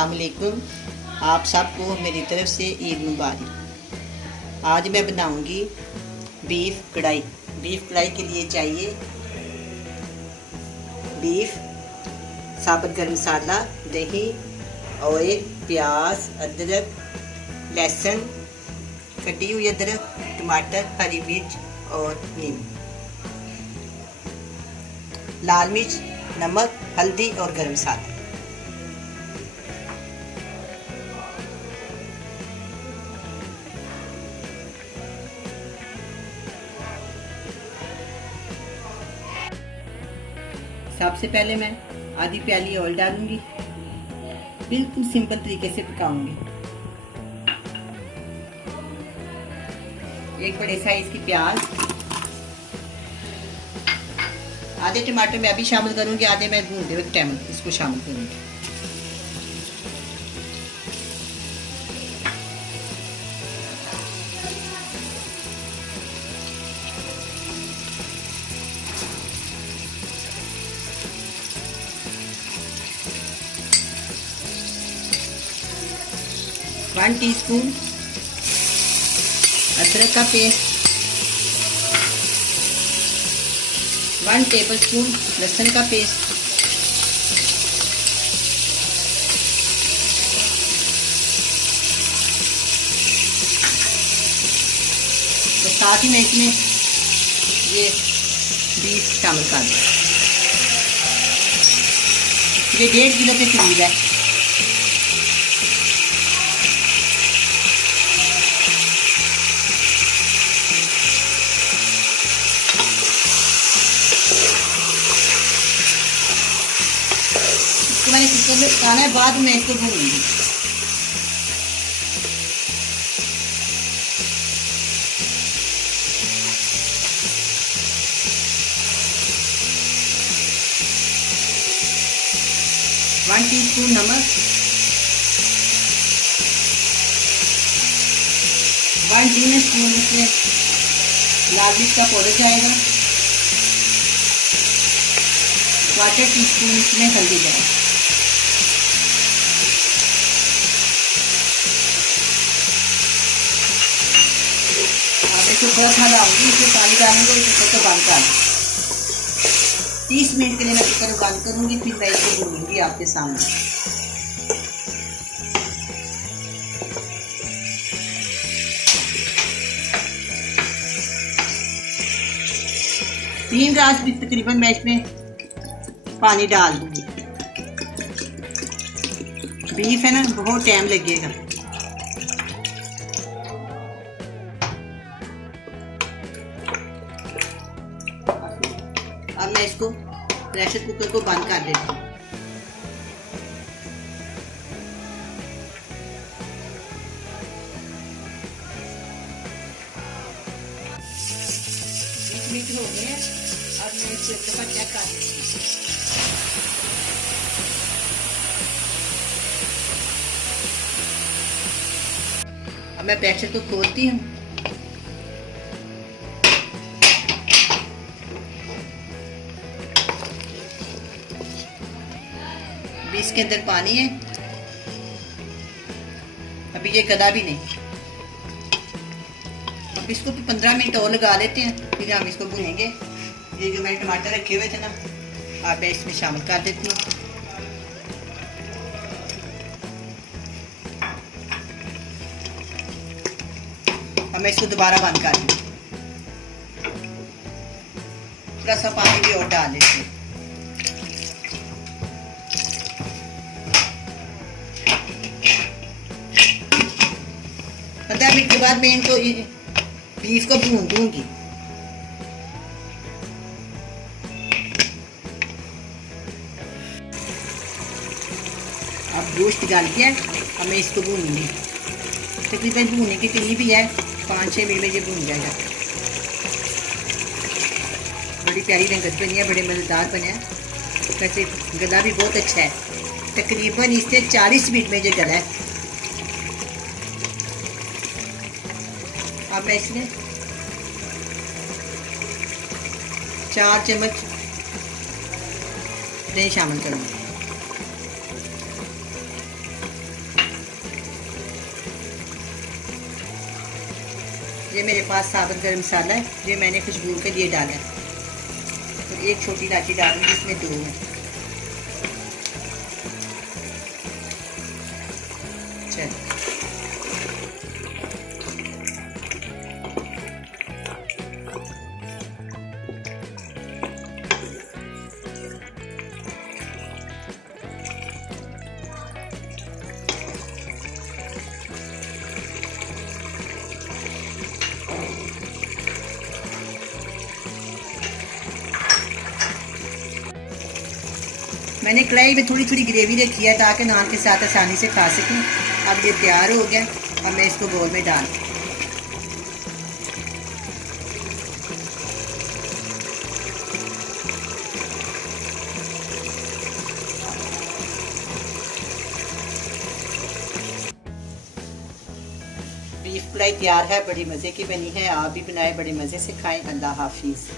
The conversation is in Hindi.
अस्सलाम वालेकुम। आप सबको मेरी तरफ से ईद मुबारक। आज मैं बनाऊंगी बीफ कढ़ाई। बीफ कढ़ाई के लिए चाहिए बीफ, साबुत गरम मसाला, दही, ऑयल, प्याज, अदरक, लहसुन, कटी हुई अदरक, टमाटर, हरी मिर्च और नींबू, लाल मिर्च, नमक, हल्दी और गरम मसाला। सबसे पहले मैं आधी प्याली ऑयल डालूंगी। बिल्कुल सिंपल तरीके से पकाऊंगी। एक बड़े साइज की प्याज, आधे टमाटर मैं अभी शामिल करूंगी, आधे मैं भूनते हुए टाइम इसको शामिल करूंगी। वन टीस्पून अदरक का पेस्ट, 1 टेबलस्पून लहसुन का पेस्ट, तो साथ ही मैं इसमें ये बीफ शामिल कर दूँ। ये 1.5 किलो के करीब है। मैंने कुकर में पकाना है, बाद में इसको भूनूंगी। वन टीस्पून नमक, 1 टीस्पून इसमें लाल मिर्च का पाउडर जाएगा, 1/4 टीस्पून इसमें हल्दी जाएगा। इसको थोड़ा सा डालूंगी, इसमें पानी डालूंगी और कुकर को बंद कर 30 मिनट के लिए मैं कुकर को बंद करूंगी, फिर मैं इसको भूनूंगी आपके सामने। तीन ग्लास तकरीबन मैं इसमें पानी डाल दूंगी। बीफ है ना, बहुत टाइम लगेगा। अब मैं इसको प्रेशर कुकर को बंद कर देती हूँ। मिनट हो गए हैं, अब मैं इसको एक दफा चेक कर देती हूँ। अब मैं प्रेशर को खोलती हूँ। इसके अंदर पानी है, अभी ये गला भी नहीं। अब इसको 15 मिनट और लगा लेते हैं, फिर हम इसको भूनेंगे। ये जो मैंने टमाटर रखे हुए थे ना, अब मैं इसमें शामिल कर देती हूँ। अब मैं इसको दोबारा बंद कर दूँ। थोड़ा सा पानी भी और डाल देती हूँ। पंद्रह मिनट के बाद मैं इनको बीफ को भून दूंगी। अब गोश्त डाल के अब मैं इसको भूनूंगी। तकरीबन भूनने के करीब भी है, 5-6 मिनट में ये भून जाएगा। बड़ी प्यारी रंगत बनी है, बड़े मज़ेदार बने हैं। वैसे गला भी बहुत अच्छा है, तकरीबन इससे 40 मिनट में ये गला है। अब मैं इसमें 4 चम्मच दही शामिल करूँगी। ये मेरे पास साबुत गरम मसाला है, ये मैंने खुशबू के लिए डाला है। तो एक छोटी इलायची डालूंगी, इसमें 2 है। चल मैंने कढ़ाई में थोड़ी थोड़ी ग्रेवी रखी है ताकि नान के साथ आसानी से खा सकूं। अब ये तैयार हो गया। अब मैं इसको बोल में डाल, बीफ कढ़ाई तैयार है, बड़ी मज़े की बनी है। आप भी बनाए, बड़े मज़े से खाएं। अल्लाह हाफिज़।